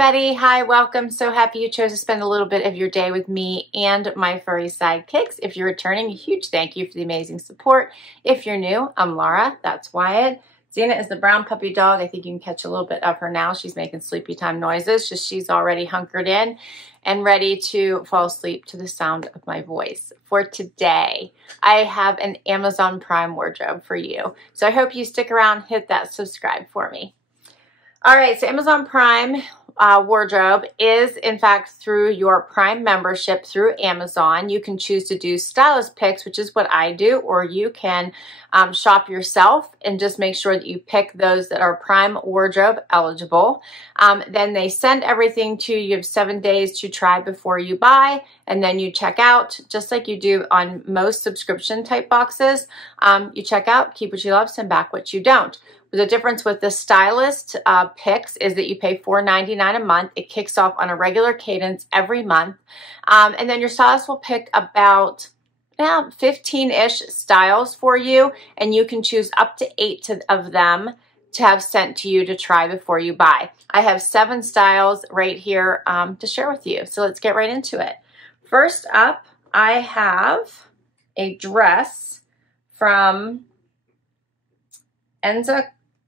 everybody. Hi, welcome. So happy you chose to spend a little bit of your day with me and my furry sidekicks. If you're returning, a huge thank you for the amazing support. If you're new, I'm Laura. That's Wyatt. Zena is the brown puppy dog. I think you can catch a little bit of her now. She's making sleepy time noises. Just she's already hunkered in and ready to fall asleep to the sound of my voice. For today, I have an Amazon Prime wardrobe for you. So I hope you stick around, hit that subscribe for me. All right, so Amazon Prime wardrobe is in fact through your Prime membership through Amazon. You can choose to do stylist picks, which is what I do, or you can shop yourself and just make sure that you pick those that are Prime wardrobe eligible. Then they send everything to you. You have 7 days to try before you buy, and then you check out just like you do on most subscription type boxes. You check out, keep what you love, send back what you don't. The difference with the stylist picks is that you pay $4.99 a month. It kicks off on a regular cadence every month. And then your stylist will pick about 15-ish styles for you, and you can choose up to 8 of them to have sent to you to try before you buy. I have 7 styles right here to share with you. So let's get right into it. First up, I have a dress from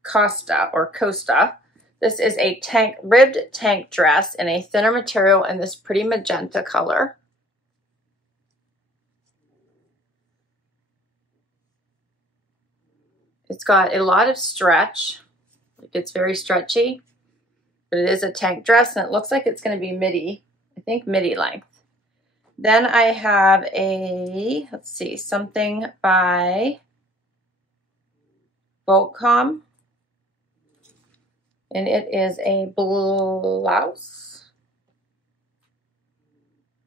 Costa. This is a ribbed tank dress in a thinner material in this pretty magenta color. It's got a lot of stretch. It's very stretchy, but it is a tank dress and it looks like it's going to be midi, I think midi length. Then I have a, let's see, something by Vulcan. And it is a blouse.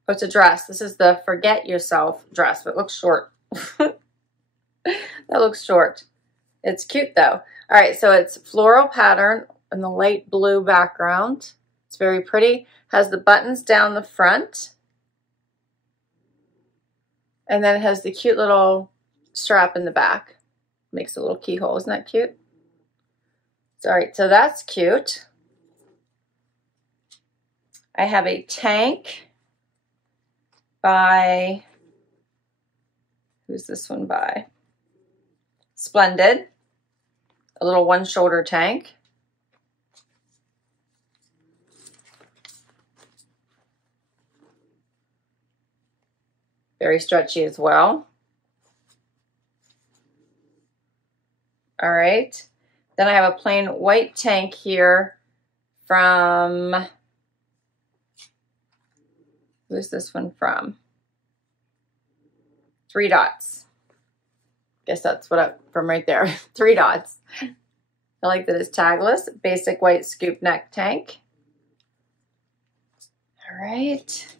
Oh, it's a dress. This is the Forget Yourself dress, but it looks short. That looks short. It's cute though. All right, so it's floral pattern in the light blue background. It's very pretty. Has the buttons down the front. And then it has the cute little strap in the back. Makes a little keyhole. Isn't that cute? All right, so that's cute. I have a tank by, who's this one by? Splendid. A little one-shoulder tank. Very stretchy as well. All right. Then I have a plain white tank here from, who's this one from? 3 Dots. Guess that's what from right there. 3 Dots. I like that it's tagless. Basic white scoop neck tank. All right.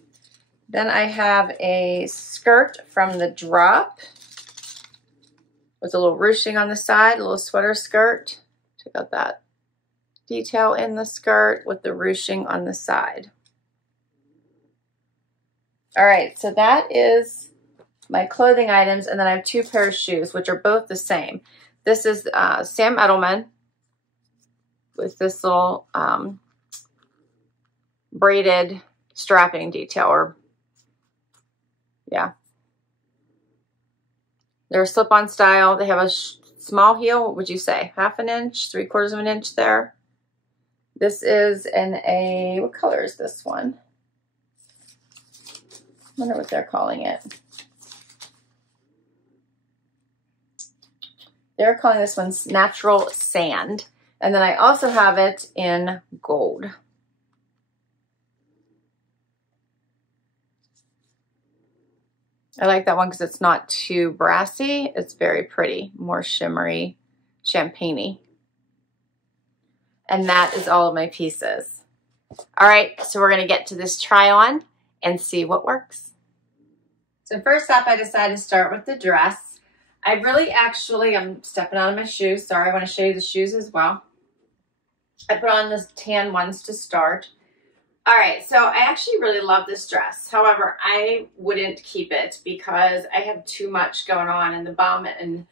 Then I have a skirt from the Drop with a little ruching on the side, a little sweater skirt. Check out that detail in the skirt with the ruching on the side. All right, so that is my clothing items, and then I have 2 pairs of shoes, which are both the same. This is Sam Edelman with this little braided strapping detail, or yeah. They're slip-on style. They have a small heel. What would you say? 1/2 inch, 3/4 of an inch there. This is in a, what color is this one? I wonder what they're calling it. They're calling this one Natural Sand. And then I also have it in gold. I like that one because it's not too brassy. It's very pretty, more shimmery, champagne-y. And that is all of my pieces. All right, so we're gonna get to this try on and see what works. So first up, I decided to start with the dress. I really I'm stepping out of my shoes. Sorry, I wanna show you the shoes as well. I put on the tan ones to start. All right, so I actually really love this dress. However, I wouldn't keep it because I have too much going on in the bum and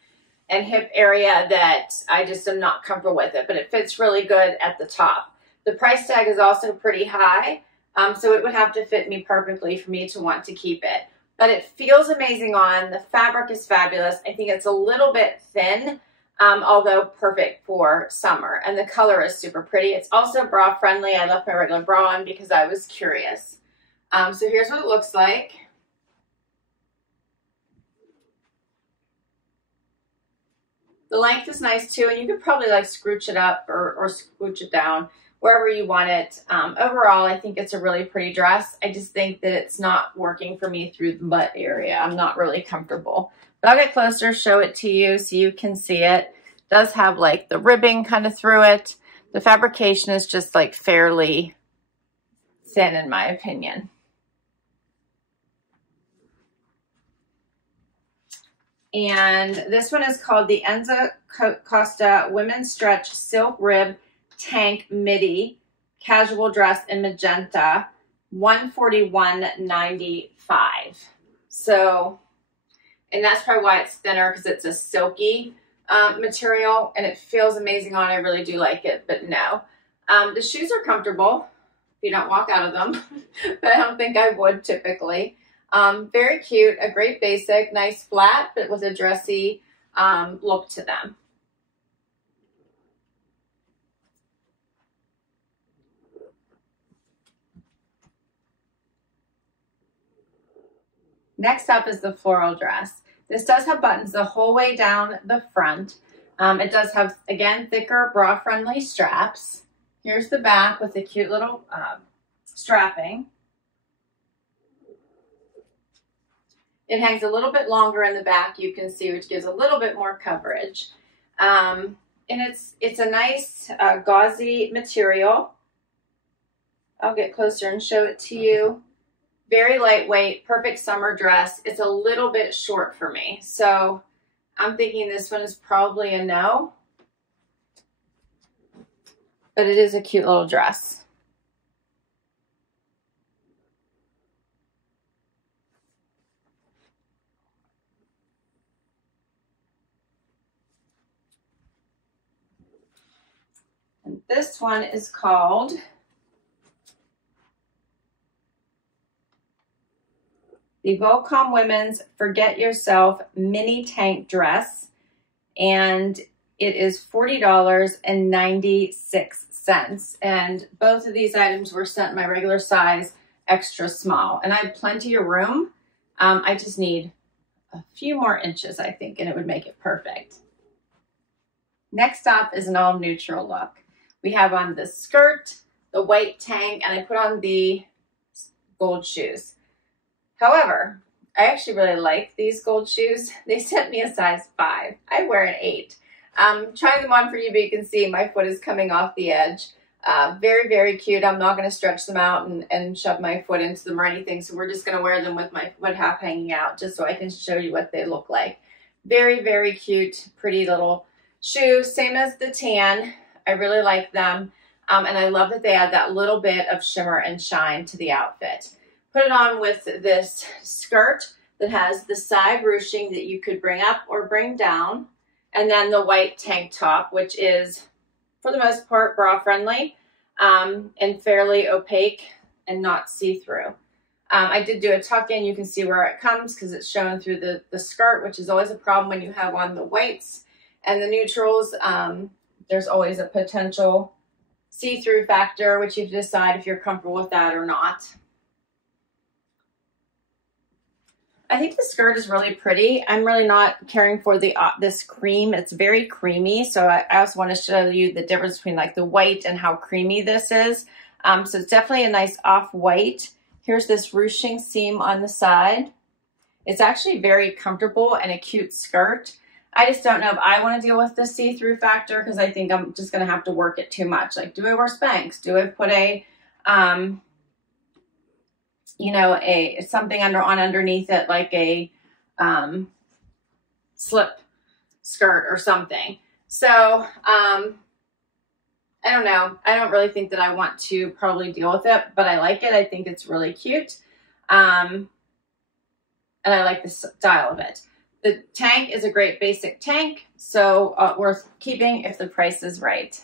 hip area that I just am not comfortable with it, but it fits really good at the top. The price tag is also pretty high, so it would have to fit me perfectly for me to want to keep it. But it feels amazing on. The fabric is fabulous. I think it's a little bit thin, although perfect for summer. And the color is super pretty. It's also bra friendly. I left my regular bra on because I was curious. So here's what it looks like. The length is nice too, and you could probably like scrooch it up or scooch it down wherever you want it. Overall, I think it's a really pretty dress. I just think that it's not working for me through the butt area. I'm not really comfortable. But I'll get closer, show it to you so you can see it. It does have like the ribbing kind of through it. The fabrication is just like fairly thin in my opinion. And this one is called the Enza Costa Women's Stretch Silk Rib Tank Midi Casual Dress in Magenta, $141.95. So, and that's probably why it's thinner, because it's a silky material and it feels amazing on. I really do like it, but no. The shoes are comfortable if you don't walk out of them, but I don't think I would typically. Very cute, a great basic, nice flat, but with a dressy look to them. Next up is the floral dress. This does have buttons the whole way down the front. It does have, again, thicker bra-friendly straps. Here's the back with the cute little strapping. It hangs a little bit longer in the back, you can see, which gives a little bit more coverage. And it's a nice gauzy material. I'll get closer and show it to you. Very lightweight, perfect summer dress. It's a little bit short for me, so I'm thinking this one is probably a no. But it is a cute little dress. And this one is called the Vulcan Women's Forget Yourself Mini Tank Dress, and it is $40.96. And both of these items were sent my regular size, extra small. And I have plenty of room. I just need a few more inches, I think, and it would make it perfect. Next up is an all neutral look. We have on the skirt, the white tank, and I put on the gold shoes. However, I actually really like these gold shoes. They sent me a size 5. I wear an 8. I'm trying them on for you, but you can see my foot is coming off the edge. Very, very cute. I'm not going to stretch them out and shove my foot into them or anything. So we're just going to wear them with my foot half hanging out just so I can show you what they look like. Very, very cute, pretty little shoes. Same as the tan. I really like them. And I love that they add that little bit of shimmer and shine to the outfit. Put it on with this skirt that has the side ruching that you could bring up or bring down. And then the white tank top, which is, for the most part, bra friendly and fairly opaque and not see-through. I did do a tuck-in. You can see where it comes because it's shown through the skirt, which is always a problem when you have on the whites and the neutrals. There's always a potential see-through factor, which you have to decide if you're comfortable with that or not. I think the skirt is really pretty. I'm really not caring for the this cream. It's very creamy, so I also want to show you the difference between like the white and how creamy this is. So it's definitely a nice off-white. Here's this ruching seam on the side. It's actually very comfortable and a cute skirt. I just don't know if I want to deal with the see-through factor because I think I'm just going to have to work it too much. Like, do I wear Spanx? Do I put a you know, something underneath it, like a slip skirt or something. So I don't know. I don't really think that I want to probably deal with it, but I like it. I think it's really cute. And I like the style of it. The tank is a great basic tank, so worth keeping if the price is right.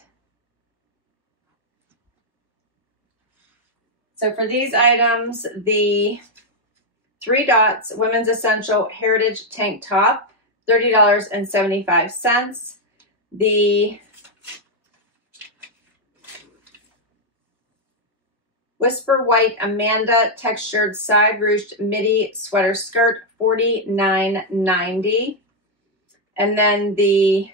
So for these items, the 3 Dots Women's Essential Heritage Tank Top, $30.75. The Whisper White Amanda Textured Side Ruched Midi Sweater Skirt, $49.90. And then the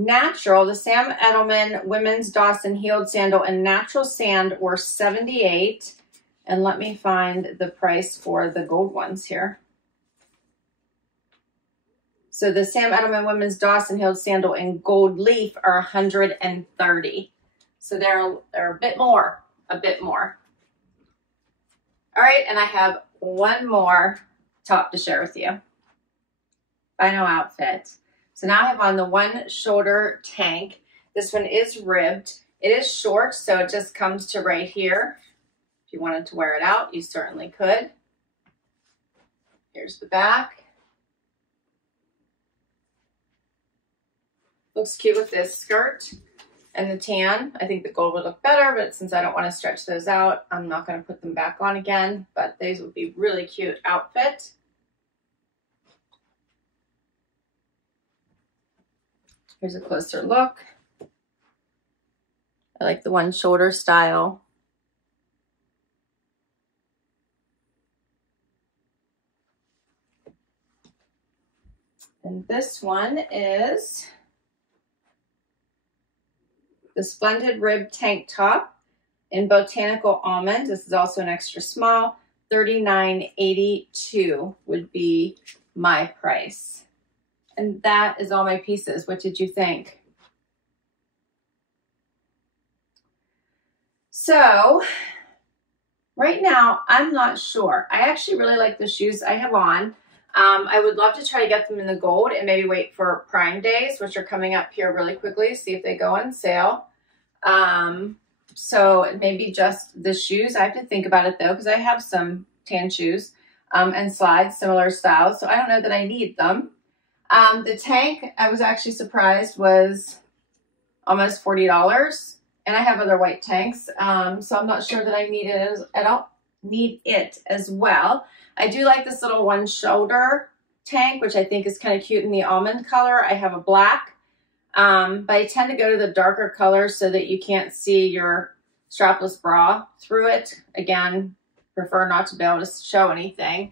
Natural, the Sam Edelman Women's Dawson Heeled Sandal in Natural Sand were $78. And let me find the price for the gold ones here. So the Sam Edelman Women's Dawson Heeled Sandal in Gold Leaf are $130. So they're a bit more, All right, and I have one more top to share with you. Final outfit. So now I have on the one shoulder tank. This one is ribbed. It is short, so it just comes to right here. If you wanted to wear it out, you certainly could. Here's the back. Looks cute with this skirt and the tan. I think the gold would look better, but since I don't want to stretch those out, I'm not going to put them back on again, but these would be really cute outfit. Here's a closer look. I like the one shoulder style. And this one is the Splendid Rib Tank Top in Botanical Almond. This is also an extra small. $39.82 would be my price. And that is all my pieces. What did you think? So right now, I'm not sure. I actually really like the shoes I have on. I would love to try to get them in the gold and maybe wait for Prime Days, which are coming up here really quickly, see if they go on sale. So maybe just the shoes. I have to think about it though, because I have some tan shoes and slides, similar styles. So I don't know that I need them. The tank, I was actually surprised, was almost $40. And I have other white tanks. So I'm not sure that I need it as well. I do like this little one shoulder tank, which I think is kind of cute in the almond color. I have a black, but I tend to go to the darker colors so that you can't see your strapless bra through it. Again, prefer not to be able to show anything,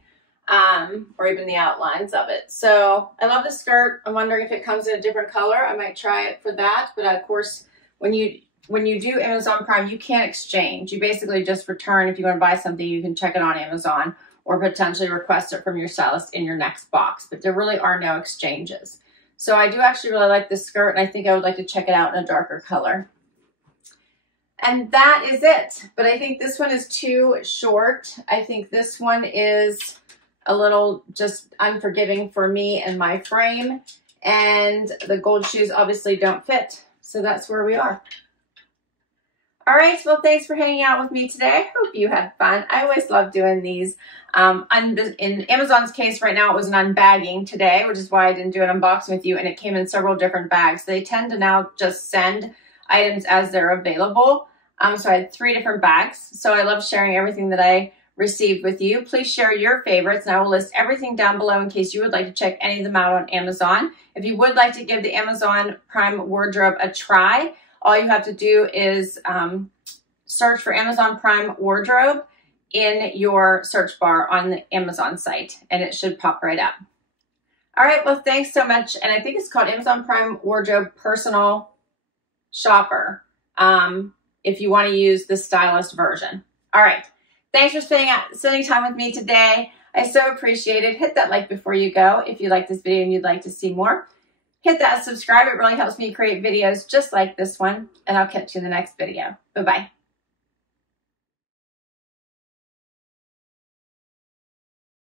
or even the outlines of it. So I love the skirt. I'm wondering if it comes in a different color. I might try it for that. But of course, when you do Amazon Prime, you can't exchange. You basically just return. If you want to buy something, you can check it on Amazon or potentially request it from your stylist in your next box. But there really are no exchanges. So I do actually really like this skirt, and I think I would like to check it out in a darker color. And that is it. But I think this one is too short. I think this one is a little just unforgiving for me and my frame. And the gold shoes obviously don't fit. So that's where we are. All right, well, thanks for hanging out with me today. I hope you had fun. I always love doing these. In Amazon's case right now, it was an unbagging today, which is why I didn't do an unboxing with you, and it came in several different bags. They tend to now just send items as they're available. So I had 3 different bags. So I love sharing everything that I received with you. Please share your favorites, and I will list everything down below in case you would like to check any of them out on Amazon. If you would like to give the Amazon Prime wardrobe a try, all you have to do is search for Amazon Prime wardrobe in your search bar on the Amazon site, and it should pop right up. All right, well, thanks so much. And I think it's called Amazon Prime Wardrobe Personal Shopper if you want to use the stylist version. All right, thanks for spending time with me today. I so appreciate it. Hit that like before you go if you like this video and you'd like to see more. Hit that subscribe. It really helps me create videos just like this one, and I'll catch you in the next video. Bye-bye.